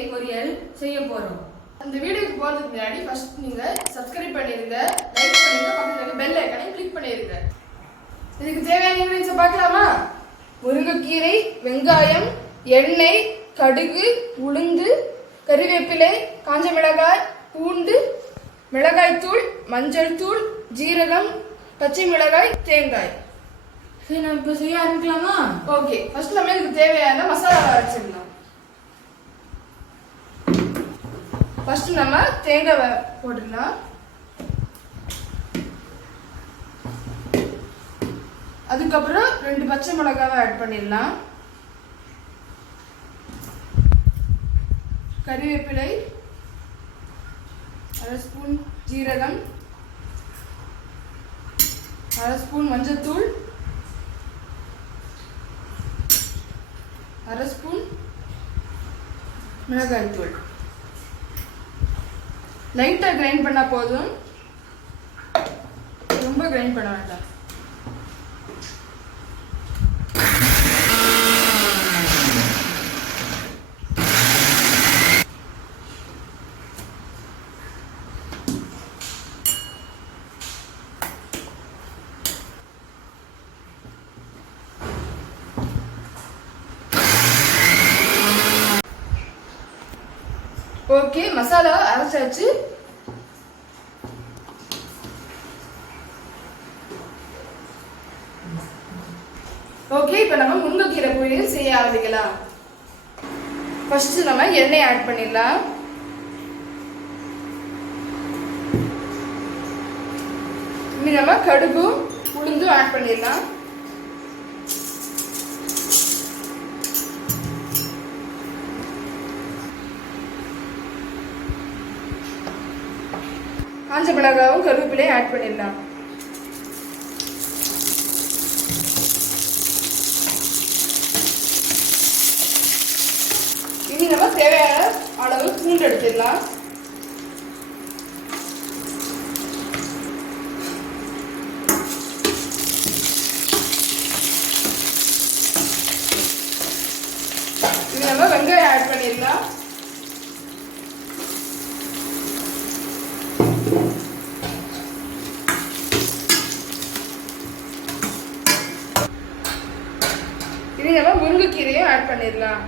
கீரை பொரியல் செய்ய போறோம். அந்த வீடியோக்கு போறதுக்கு முன்னாடி ஃபர்ஸ்ட் நீங்க சப்ஸ்கிரைப் பண்ணிருங்க, லைக் பண்ணுங்க, பக்கத்துல இருக்க பெல் ஐகானை கிளிக் பண்ணிருங்க. இதுக்கு தேவையான இன்கிரிடியன்ட்ஸ் பார்க்கலாமா? முருங்கைக்கீரை, வெங்காயம், எண்ணெய், கடுகு, உளுந்து, கறிவேப்பிலை, காஞ்ச மிளகாய், பூண்டு, மிளகாய் தூள், மஞ்சள் தூள், ஜீரகம், பச்சை மிளகாய், தேங்காய். சரி, நம்ம இப்ப செய்ய ஆரம்பிக்கலாமா? ஓகே, ஃபர்ஸ்ட் நம்ம இதுக்கு தேவையான மசாலா அரைச்சிடலாம். ஃபர்ஸ்ட் நம்ம தேங்காய் போட்டுடலாம். அதுக்கப்புறம் 2 பச்சை மிளகாவை ஆட் பண்ணிடலாம். கறிவேப்பிலை, 1/2 ஸ்பூன் ஜீரகம், 1/2 ஸ்பூன் மஞ்சள்தூள், 1/2 ஸ்பூன் மிளகாய் தூள். லைட்டா கிரைண்ட் பண்ணா போதும், ரொம்ப கிரைண்ட் பண்ண வேண்டாம். ஓகே, மசாலா அரைச்சாச்சு. ஓகே, இப்போ நம்ம முருங்கைக்கீரை பொரியல் செய்ய ஆரம்பிக்கலாம். ஃபர்ஸ்ட் நம்ம எண்ணெய் ஆட் பண்ணிடலாம். இனி நம்ம கடுகும் உளுந்தும் ஆட் பண்ணிடலாம். காஞ்ச மிளகாவும் கருவேப்பிலையும் ஆட் பண்ணிடலாம். இனி நம்ம தேவையான அளவு பூண்டு எடுத்துடலாம். இனி நம்ம வெங்காயம் ஆட் பண்ணிடலாம். இனி நம்ம முருங்கைக்கீரையும் ஆட் பண்ணிடலாம்.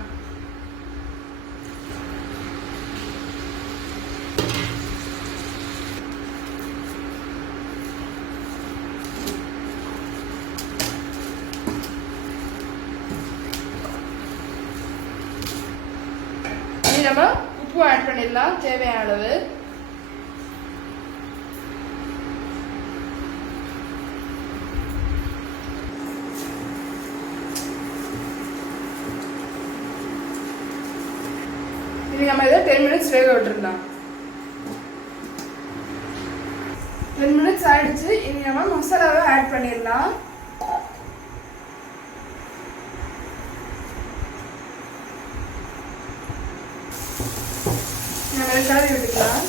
இனி நம்ம உப்பு ஆட் பண்ணிடலாம் தேவையான அளவு. இனி நம்ம இதை 10 மினிட்ஸ் வேக விட்டுருலாம். 10 மினிட்ஸ் ஆயிடுச்சு. இனி நம்ம மசாலாவை ஆட் பண்ணிடலாம். நம்ம கலரி விட்டுக்கலாம்.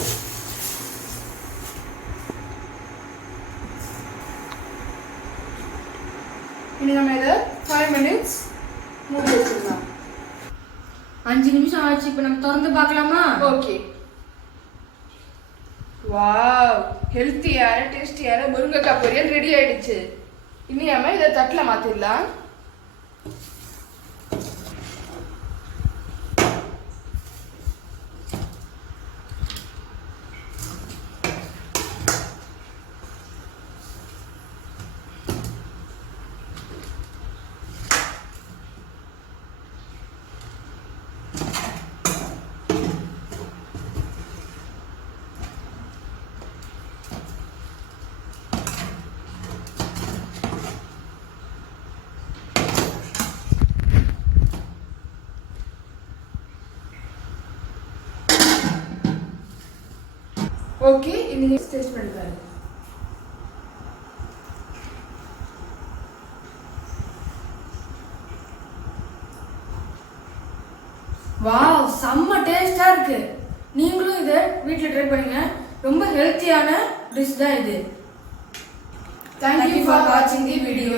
இனி நம்ம இதை 5 மினிட்ஸ் மூடி வச்சிடலாம். 5 நிமிஷம் ஆச்சு. இப்ப நம்ம திறந்து பார்க்கலாமா? ஓகே. வாவ், ஹெல்த்தியான டேஸ்டியான முருங்கைக்காய் பொரியல் ரெடி ஆயிடுச்சு. இனி நம்ம இதை தட்டில் மாத்திடலாம். ஓகே, இன்னைக்கு டேஸ்ட் பண்ணுறாரு. வாவ், செம்ம டேஸ்டா இருக்கு. நீங்களும் இதை வீட்டில் ட்ரை பண்ணுங்க. ரொம்ப ஹெல்த்தியான டிஷ் தான் இது. Thank you for watching the video.